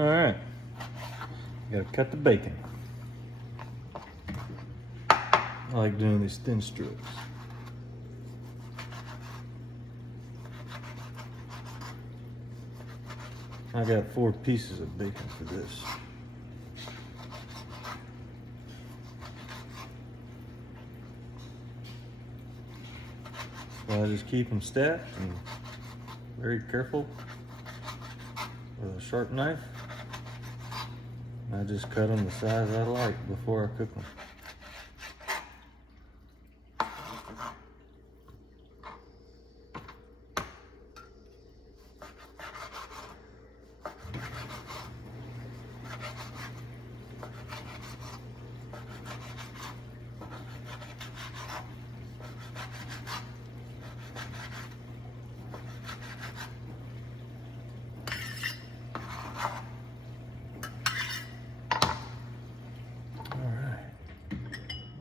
All right, you gotta cut the bacon. I like doing these thin strips. I got 4 pieces of bacon for this. So I just keep them stacked and very careful with a sharp knife. I just cut them the size I like before I cook them.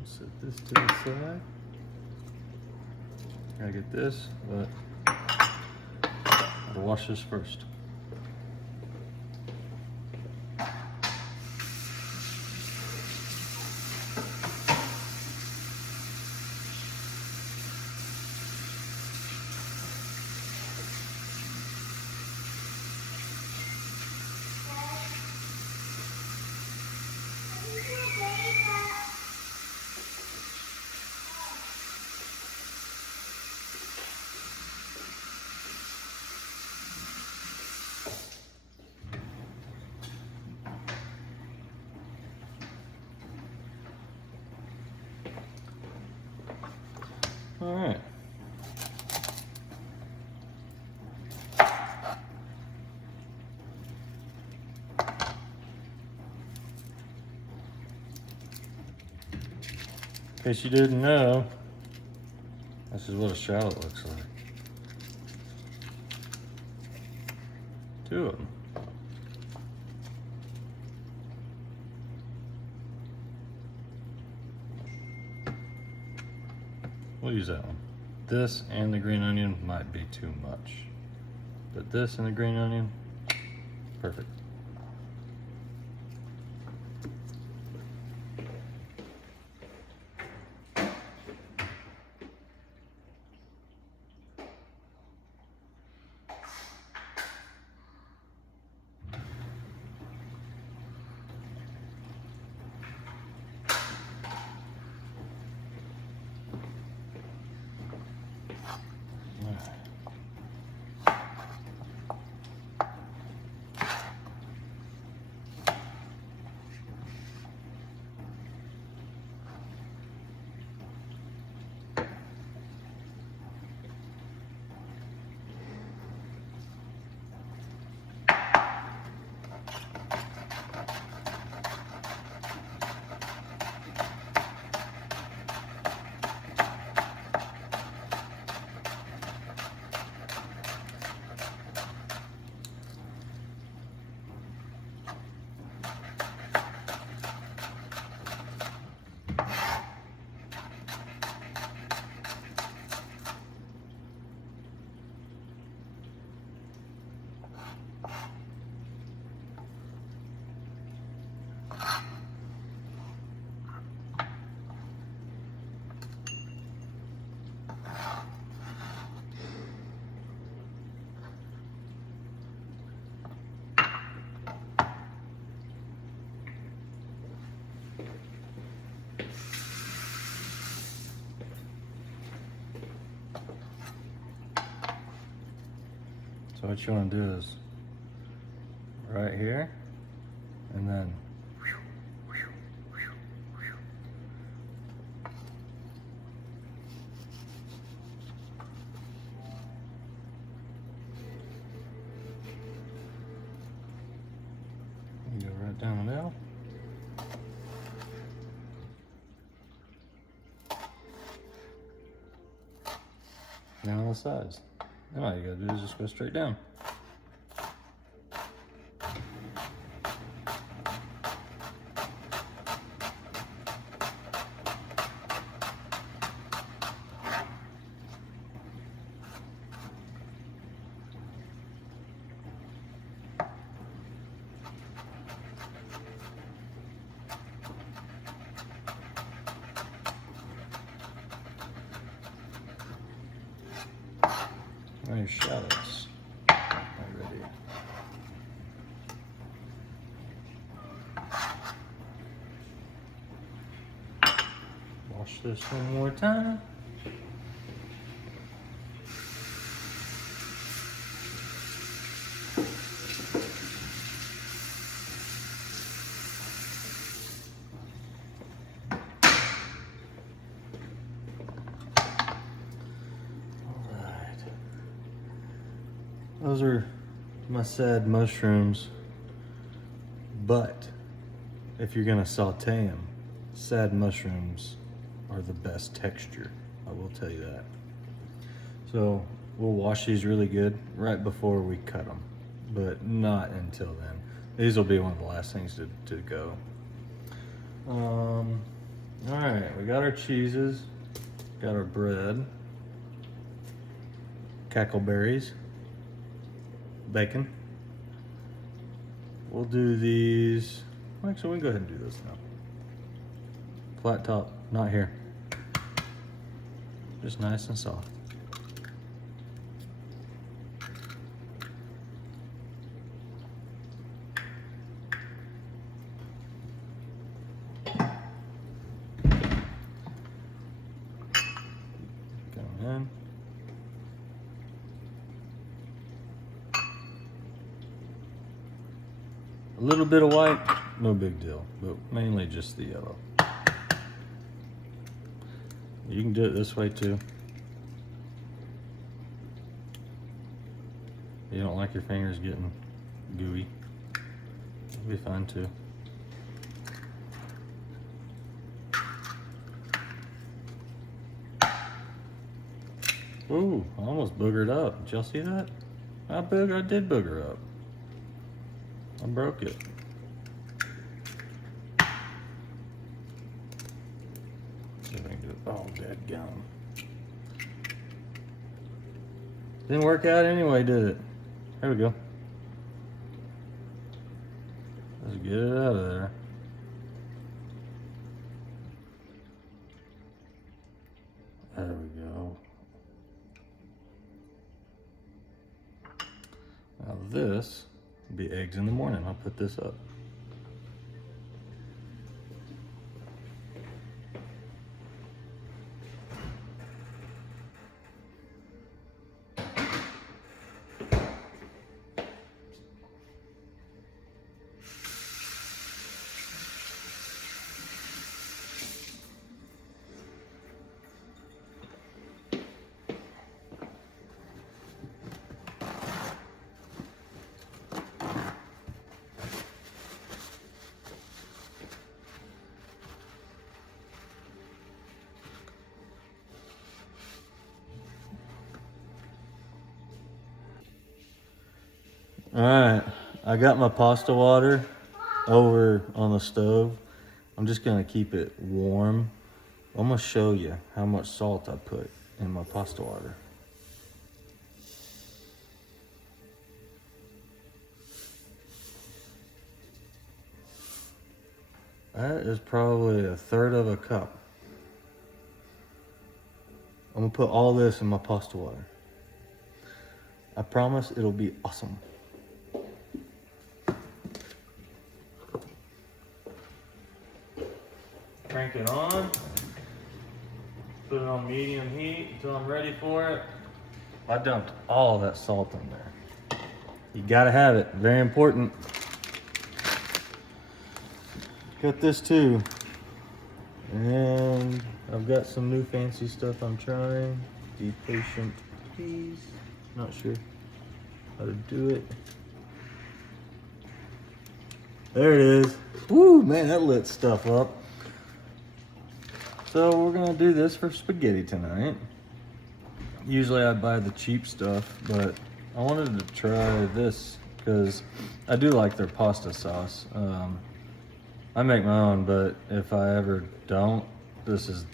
Set this to the side. Gotta get this, but I'll wash this first. All right. In case you didn't know, this is what a shallot looks like. 2 of them. We'll use that one. This and the green onion might be too much, but this and the green onion, perfect. So what you want to do is right here, and then you go right down the middle. Now on the sides. Then all you gotta do is just go straight down. Now your shallots are ready. Wash this one more time. Those are my sad mushrooms, but if you're gonna saute them, sad mushrooms are the best texture. I will tell you that. So we'll wash these really good right before we cut them, but not until then. These will be one of the last things to go. All right, we got our cheeses, got our bread, cackleberries, bacon. We'll do these. Actually, we can go ahead and do this now. Flat top, not here. Just nice and soft. Come in. A little bit of white, no big deal, but mainly just the yellow. You can do it this way too. You don't like your fingers getting gooey, it'll be fine too. Ooh, I almost boogered up. Did y'all see that? I did booger up. I broke it. See if I can do it. Oh, dadgum. Didn't work out anyway, did it? There we go. Let's get it out of there. There we go. Now this will be eggs in the morning. I'll put this up. All right, I got my pasta water over on the stove. I'm just gonna keep it warm. I'm gonna show you how much salt I put in my pasta water. That is probably 1/3 of a cup. I'm gonna put all this in my pasta water. I promise it'll be awesome. Crank it on. Put it on medium heat until I'm ready for it. I dumped all that salt in there. You gotta have it, very important. Got this too. And I've got some new fancy stuff I'm trying. Be patient, please. Not sure how to do it. There it is. Woo, man, that lit stuff up. So we're gonna do this for spaghetti tonight. Usually I buy the cheap stuff, but I wanted to try this because I do like their pasta sauce. I make my own, but if I ever don't, this is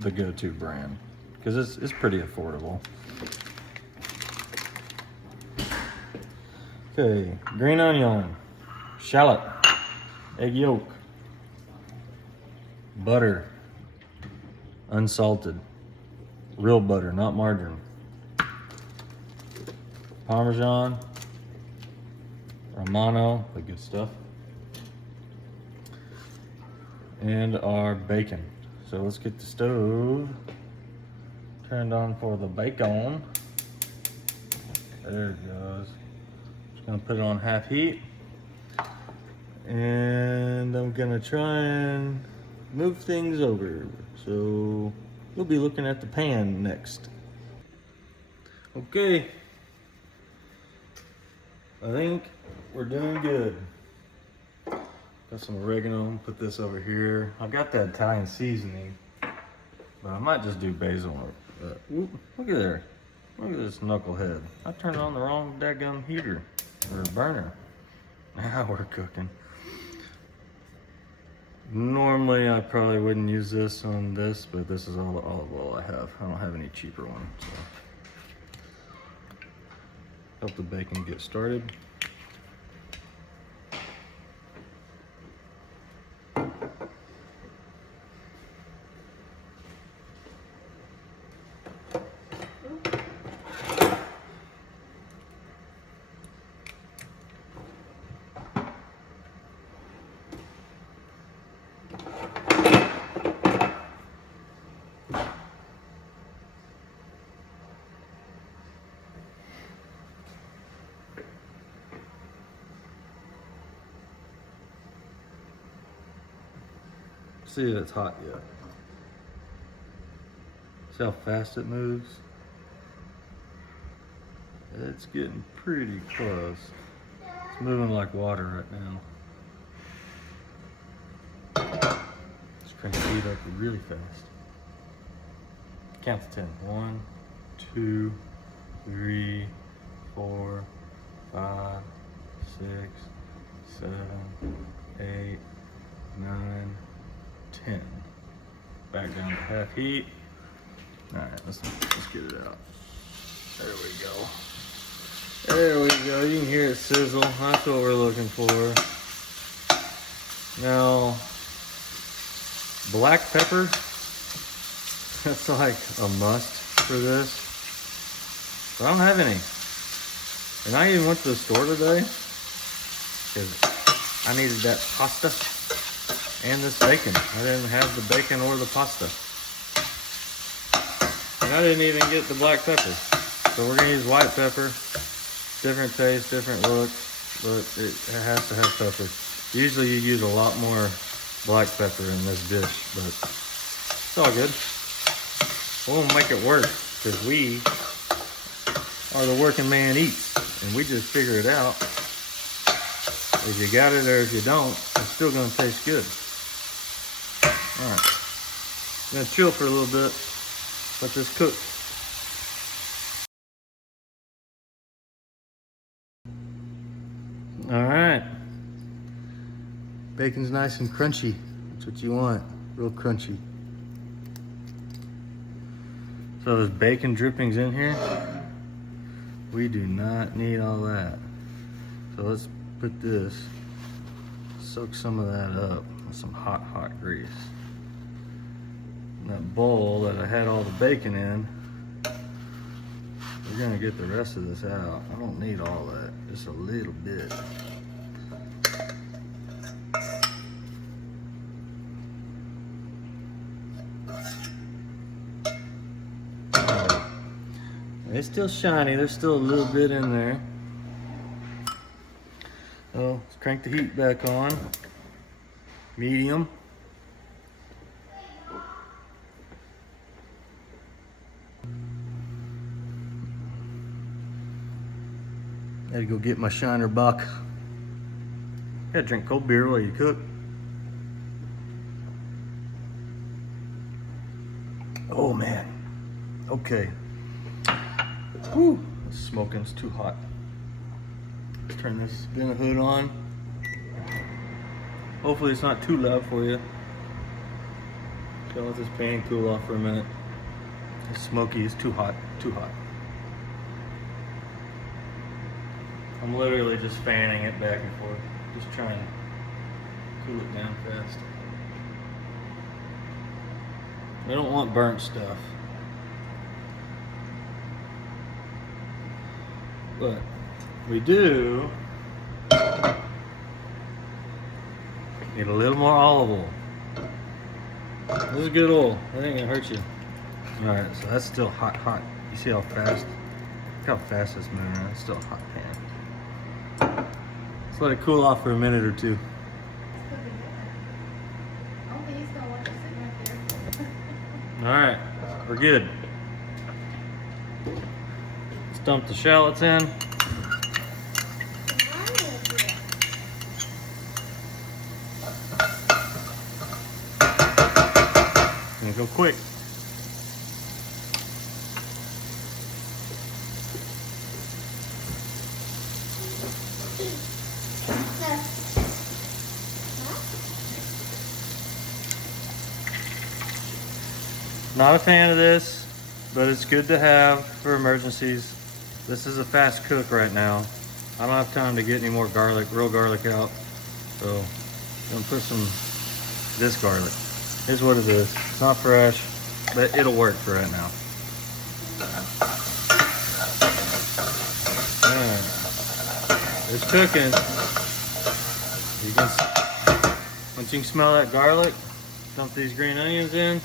the go-to brand because it's pretty affordable. Okay, green onion, shallot, egg yolk, butter, unsalted, real butter, not margarine. Parmesan, Romano, the good stuff, and our bacon. So let's get the stove turned on for the bacon. There it goes. Just gonna put it on half heat. And I'm gonna try and move things over. So we'll be looking at the pan next. Okay. I think we're doing good. Got some oregano, put this over here. I've got that Italian seasoning, but I might just do basil. Look at there. Look at this knucklehead. I turned on the wrong daggum heater or burner. Now we're cooking. Normally I probably wouldn't use this on this, but this is all the olive oil I have. I don't have any cheaper one. So. Help the bacon get started. See if it's hot yet. See how fast it moves? It's getting pretty close. It's moving like water right now. Just crank the heat up really fast. Count to 10. 1, 2, 3, 4, 5, 6, 7, 8, 9, 10. Back down to half heat. All right, let's get it out. There we go. There we go. You can hear it sizzle. That's what we're looking for. Now, black pepper. That's like a must for this. But I don't have any. And I even went to the store today because I needed that pasta and this bacon. I didn't have the bacon or the pasta. And I didn't even get the black pepper. So we're gonna use white pepper. Different taste, different look, but it has to have pepper. Usually you use a lot more black pepper in this dish, but it's all good. We'll make it work because we are the working man eats, and we just figure it out. If you got it or if you don't, it's still gonna taste good. All right, I'm gonna chill for a little bit, let this cook. All right, bacon's nice and crunchy. That's what you want, real crunchy. So there's bacon drippings in here. We do not need all that. So let's put this, soak some of that up with some hot, hot grease. In that bowl that I had all the bacon in, we're gonna get the rest of this out. I don't need all that, just a little bit. It's still shiny, there's still a little bit in there. So let's crank the heat back on. Medium. Had to go get my Shiner Bock. Gotta drink cold beer while you cook. Oh man. Okay. Whew. It's smoking, it's too hot. Let's turn this spin hood on. Hopefully it's not too loud for you. Gonna let this pan cool off for a minute. It's smoky, it's too hot, too hot. I'm literally just fanning it back and forth. Just trying to cool it down fast. I don't want burnt stuff. But we do need a little more olive oil. This is good oil. That ain't gonna hurt you. Alright, so that's still hot, hot. You see how fast? Look how fast it's moving around. It's still a hot pan. Let's let it cool off for a minute or two. Alright, we're good. Let's dump the shallots in. Gonna go quick. Not a fan of this, but it's good to have for emergencies. This is a fast cook right now. I don't have time to get any more garlic, real garlic out. So I'm gonna put some this garlic. Here's what it is. It's not fresh, but it'll work for right now. Alright. It's cooking. You can, once you can smell that garlic, dump these green onions in.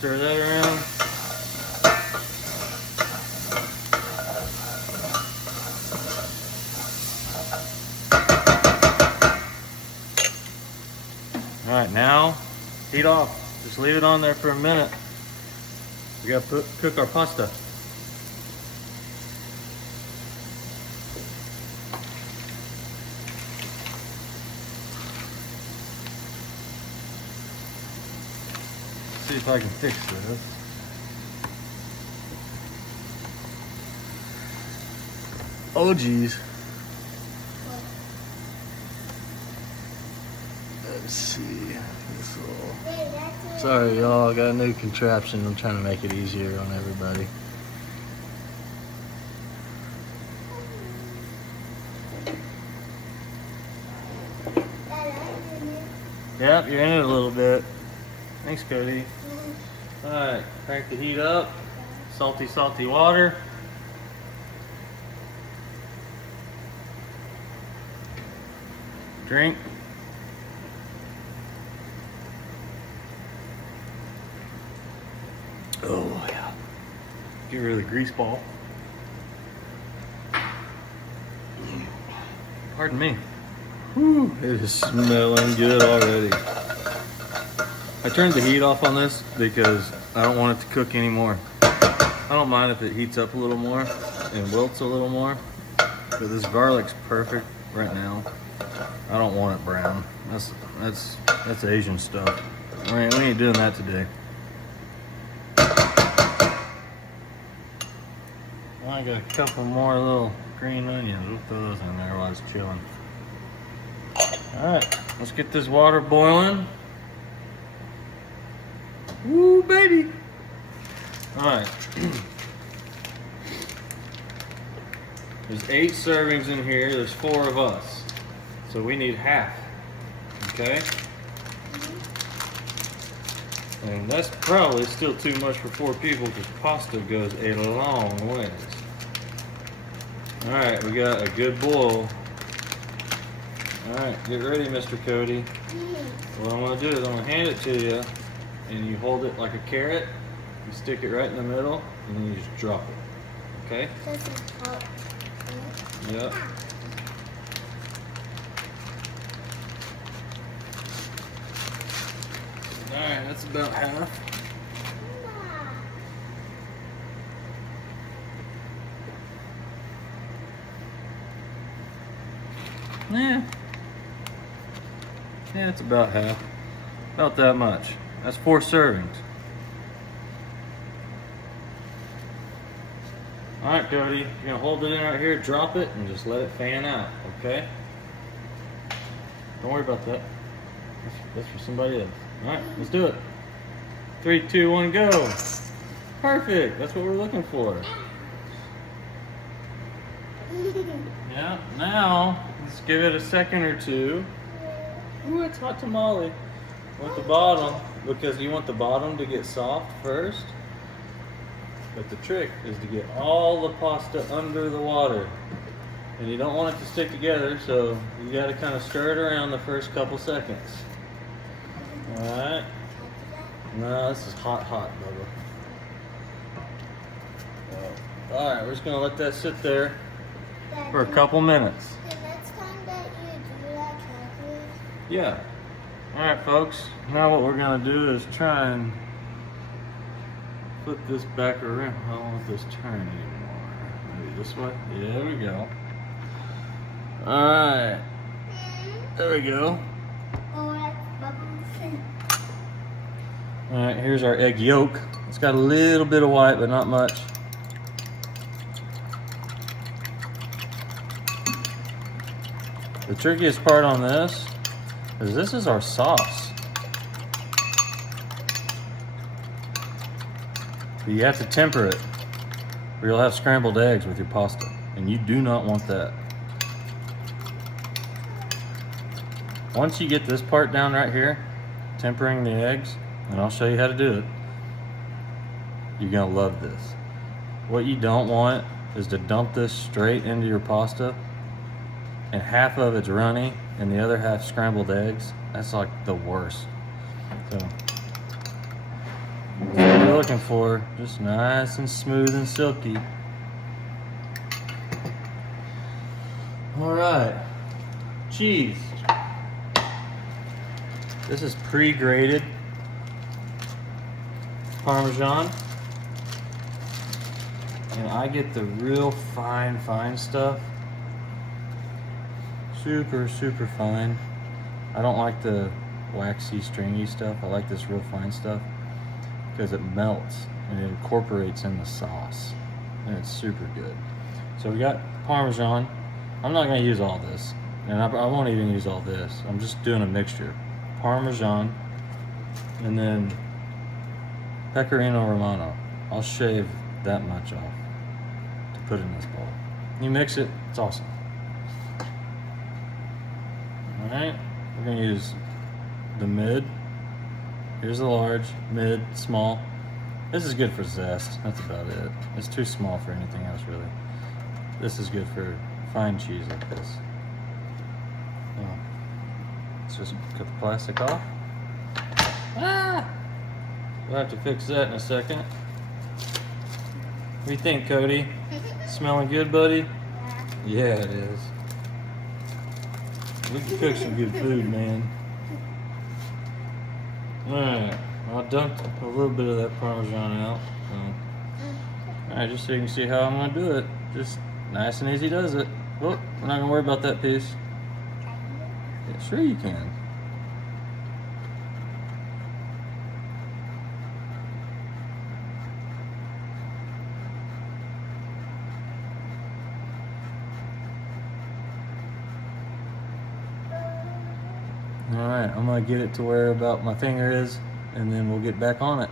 Stir that around. All right, now heat off. Just leave it on there for a minute. We got to cook our pasta. See if I can fix this. Oh geez. Let's see. This little... Sorry y'all, I got a new contraption. I'm trying to make it easier on everybody. Yep, you're in it a little bit. Thanks, Cody. Alright, crank the heat up. Salty, salty water. Drink. Oh, yeah. Get rid of the grease ball. Pardon me. Whew, it is smelling good already. I turned the heat off on this because I don't want it to cook anymore. I don't mind if it heats up a little more and wilts a little more, but this garlic's perfect right now. I don't want it brown. That's Asian stuff. We ain't doing that today. I got a couple more little green onions. We'll throw those in there while it's chilling. All right, let's get this water boiling. Woo, baby. All right. There's 8 servings in here. There's 4 of us. So we need half. Okay? And that's probably still too much for 4 people because pasta goes a long ways. All right, we got a good boil. All right, get ready, Mr. Cody. What I'm gonna do is I'm gonna hand it to you. And you hold it like a carrot, you stick it right in the middle, and then you just drop it. Okay? Yep. Alright, that's about half. Yeah. Yeah, it's about half. About that much. That's 4 servings. All right, Cody, you're gonna hold it in right here, drop it, and just let it fan out, okay? Don't worry about that. That's for somebody else. All right, let's do it. 3, 2, 1, go. Perfect, that's what we're looking for. Yeah, now, let's give it a second or two. Ooh, it's hot tamale. With the bottom, because you want the bottom to get soft first. But the trick is to get all the pasta under the water. And you don't want it to stick together, so you gotta kind of stir it around the first couple seconds. Alright. No, this is hot, Bubba. Alright, we're just gonna let that sit there for a couple minutes. The next time that you do that, can Yeah. Alright, folks. Now what we're gonna do is try and flip this back around. I don't want this turn anymore. Maybe this way? Yeah, there we go. Alright. There we go. Oh, that's bubbles. Alright, here's our egg yolk. It's got a little bit of white, but not much. The trickiest part on this is our sauce. But you have to temper it, or you'll have scrambled eggs with your pasta, and you do not want that. Once you get this part down right here, tempering the eggs, and I'll show you how to do it, you're gonna love this. What you don't want is to dump this straight into your pasta and half of it's runny and the other half scrambled eggs. That's like the worst. So what you're looking for, just nice and smooth and silky. All right, cheese. This is pre-grated Parmesan. And I get the real fine stuff. Super fine. I don't like the waxy, stringy stuff. I like this real fine stuff because it melts and it incorporates in the sauce. And it's super good. So we got Parmesan. I'm not gonna use all this. And I won't even use all this. I'm just doing a mixture. Parmesan and then Pecorino Romano. I'll shave that much off to put in this bowl. You mix it, it's awesome. Alright, we're gonna use the mid. Here's the large, mid, small. This is good for zest, that's about it. It's too small for anything else really. This is good for fine cheese like this. Let's just cut the plastic off. Ah! We'll have to fix that in a second. What do you think, Cody? Smelling good, buddy? Yeah, it is. We can cook some good food, man. Alright, I dumped a little bit of that Parmesan out. Alright, just so you can see how I'm going to do it. Just nice and easy does it. Oh, we're not going to worry about that piece. Yeah, sure you can. Alright, I'm going to get it to where about my finger is, and then we'll get back on it.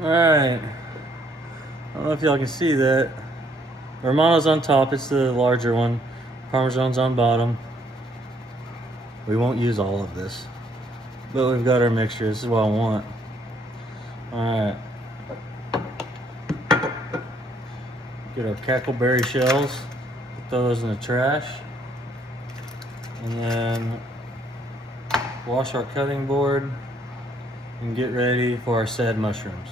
Alright, I don't know if y'all can see that. Romano's on top, it's the larger one. Parmesan's on bottom. We won't use all of this, but we've got our mixture. This is what I want. Alright. Get our cackleberry shells, put those in the trash. And then wash our cutting board and get ready for our sad mushrooms.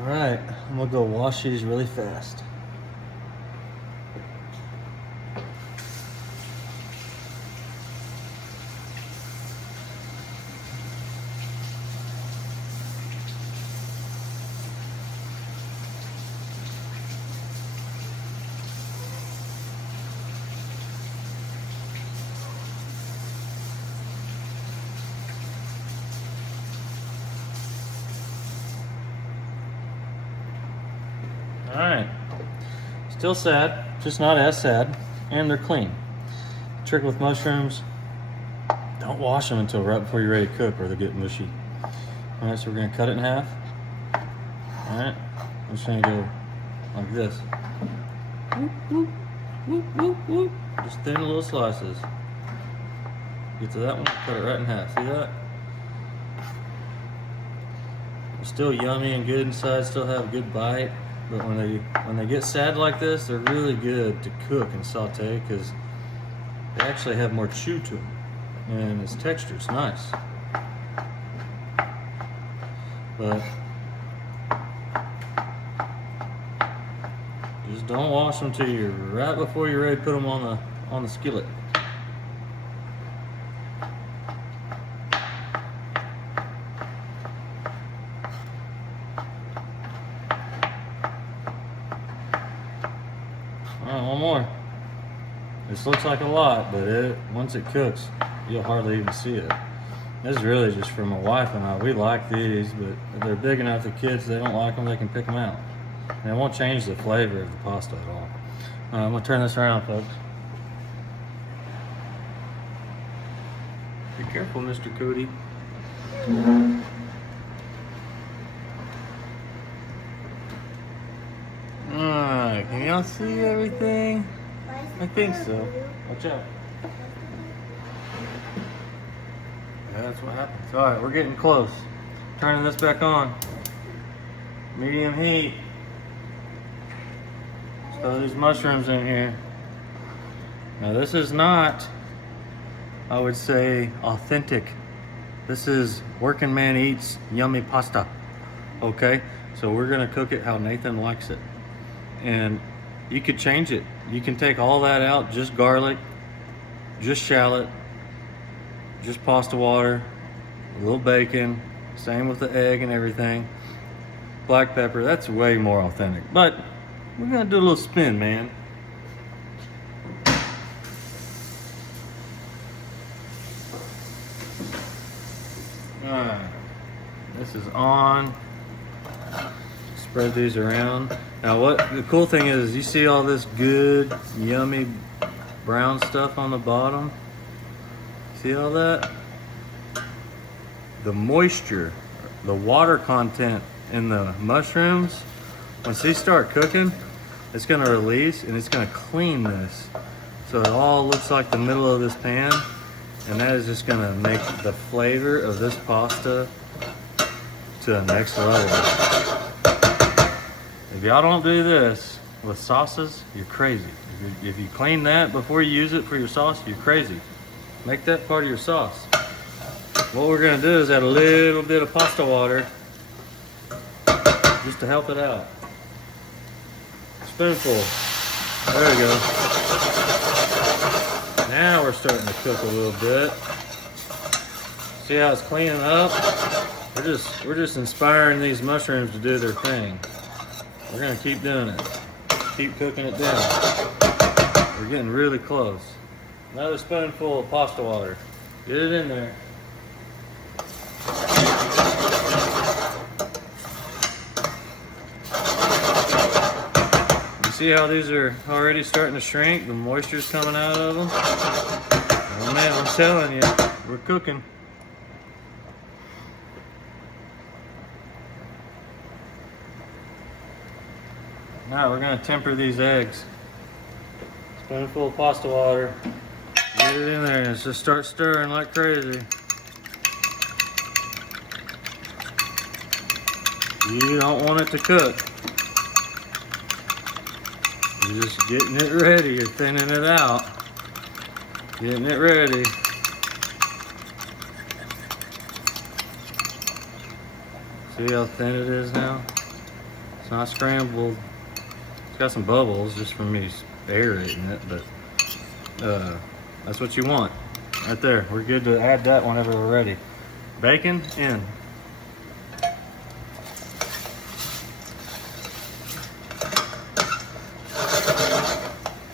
Alright, I'm gonna go wash these really fast. Alright, still sad, just not as sad, and they're clean. Trick with mushrooms, don't wash them until right before you're ready to cook or they'll get mushy. All right, so we're gonna cut it in half. All right, I'm just gonna go like this. Whoop, whoop, whoop, whoop, whoop. Just thin little slices. Get to that one, cut it right in half. See that? They're still yummy and good inside, still have a good bite. But when they get sad like this, they're really good to cook and saute because they actually have more chew to them. And its texture is nice. But just don't wash them till you're right before you're ready to put them on the skillet. Alright, one more. This looks like a lot, but once it cooks, you'll hardly even see it. This is really just for my wife and I. We like these, but if they're big enough, the kids, they don't like them, they can pick them out. And it won't change the flavor of the pasta at all. I'm gonna turn this around, folks. Be careful, Mr. Cody. Alright, can y'all see everything? I think so. Watch out. Yeah, that's what happens. Alright, we're getting close. Turning this back on. Medium heat. Throw these mushrooms in here. Now this is not, I would say, authentic. This is working man eats yummy pasta. Okay? So we're gonna cook it how Nathan likes it. And you could change it. You can take all that out, just garlic, just shallot, just pasta water, a little bacon, same with the egg and everything. Black pepper, that's way more authentic. But we're gonna do a little spin, man. Alright, this is on. Spread these around. Now what the cool thing is, you see all this good, yummy brown stuff on the bottom? See all that? The moisture, the water content in the mushrooms, once these start cooking, it's gonna release and it's gonna clean this. So it all looks like the middle of this pan, and that is just gonna make the flavor of this pasta to the next level. If y'all don't do this with sauces, you're crazy. If you clean that before you use it for your sauce, you're crazy. Make that part of your sauce. What we're gonna do is add a little bit of pasta water just to help it out. Spoonful. There we go. Now we're starting to cook a little bit. See how it's cleaning up? We're just inspiring these mushrooms to do their thing. We're gonna keep doing it. Keep cooking it down. We're getting really close. Another spoonful of pasta water. Get it in there. You see how these are already starting to shrink? The moisture's coming out of them. Oh man, I'm telling you, we're cooking. Now we're gonna temper these eggs. Spoonful of pasta water. Get it in there and just start stirring like crazy. You don't want it to cook. You're just getting it ready. You're thinning it out. Getting it ready. See how thin it is now? It's not scrambled. It's got some bubbles just from me aerating it, but that's what you want. Right there. We're good to add that whenever we're ready. Bacon in.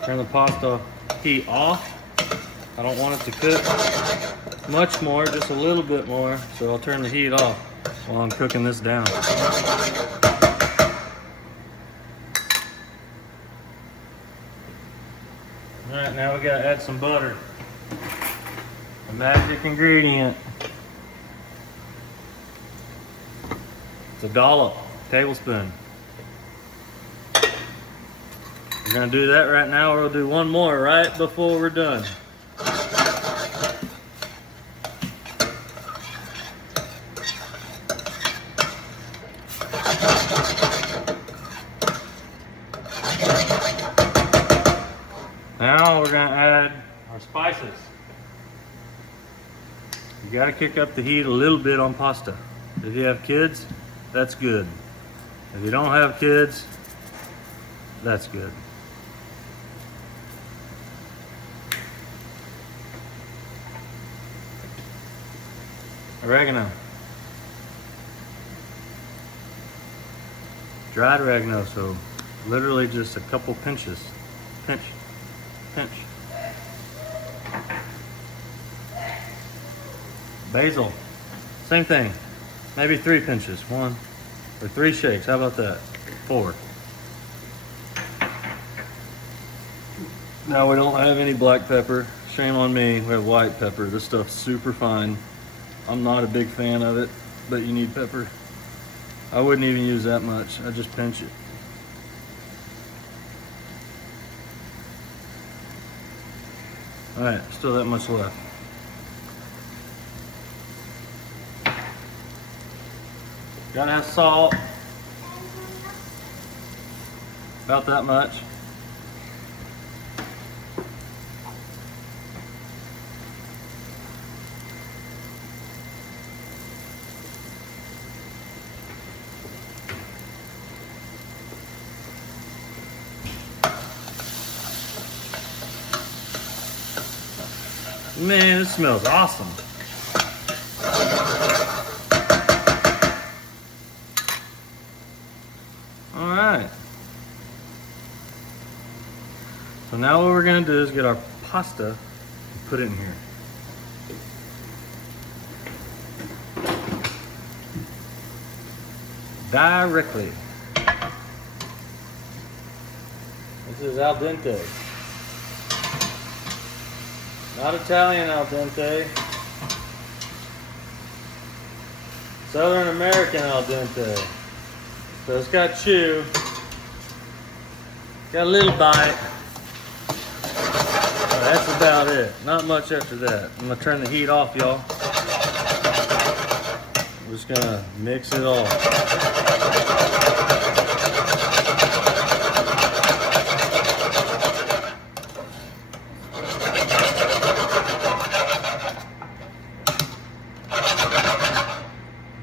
Turn the pasta heat off. I don't want it to cook much more, just a little bit more. So I'll turn the heat off while I'm cooking this down. All right, now we gotta add some butter. The magic ingredient. It's a dollop, tablespoon. We're gonna do that right now. We'll do one more right before we're done. Now we're gonna add our spices. You gotta kick up the heat a little bit on pasta. If you have kids, that's good. If you don't have kids, that's good. Oregano. Dried oregano, so literally just a couple pinches. Pinch, pinch. Basil, same thing. Maybe 3 pinches, 1 or 3 shakes. How about that? 4. Now we don't have any black pepper. Shame on me. We have white pepper. This stuff's super fine. I'm not a big fan of it, but you need pepper. I wouldn't even use that much. I just pinch it. All right, still that much left. Gotta have salt. About that much. Man, it smells awesome. All right. So now what we're gonna do is get our pasta and put it in here. Directly. This is al dente. Not Italian al dente. Southern American al dente. So it's got chew. Got a little bite. That's about it. Not much after that. I'm gonna turn the heat off, y'all. I'm just gonna mix it all.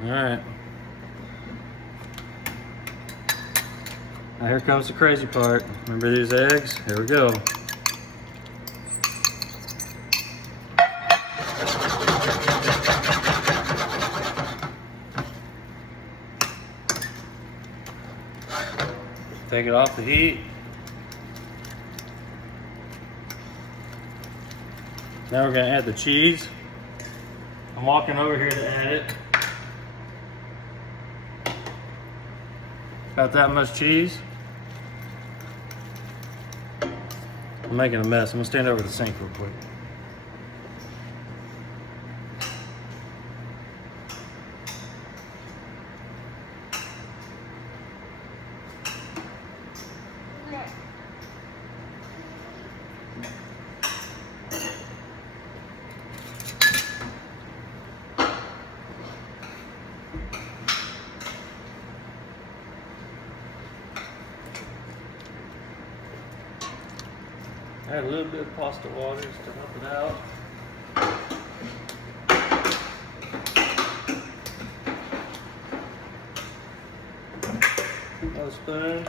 Alright. Now here comes the crazy part. Remember these eggs? Here we go. Take it off the heat. Now we're gonna add the cheese. I'm walking over here to add it. Got that much cheese. I'm making a mess. I'm gonna stand over the sink real quick. Add a little bit of pasta water just to help it out. Another spoon.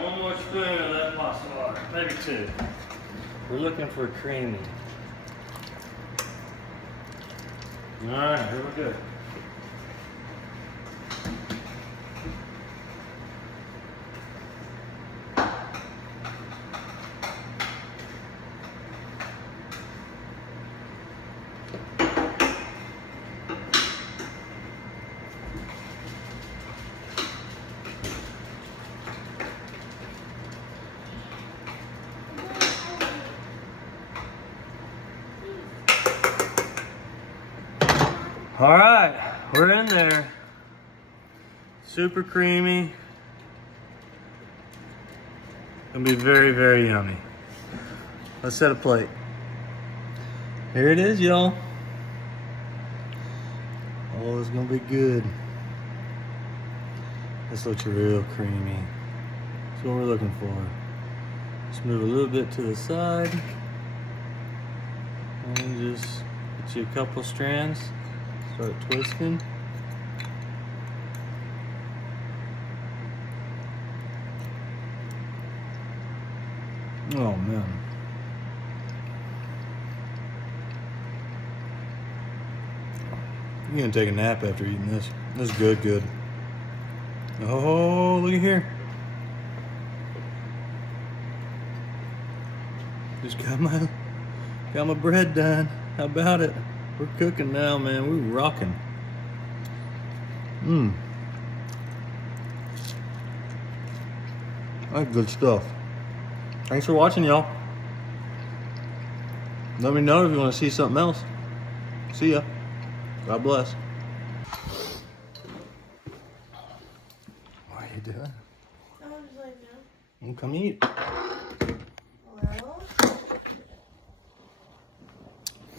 One more spoon of that pasta water, maybe 2. We're looking for creamy. All right, here we go. All right, we're in there. Super creamy. Gonna be very, very yummy. Let's set a plate. Here it is, y'all. Oh, it's gonna be good. This looks real creamy. That's what we're looking for. Just move a little bit to the side. And just get you a couple strands. Start twisting. Oh man. You're gonna take a nap after eating this. This is good, good. Oh, look at here. Just got my bread done. How about it? We're cooking now, man. We're rocking. That's good stuff. Thanks for watching, y'all. Let me know if you want to see something else. See ya. God bless. What are you doing? I was like, no. Well, come eat.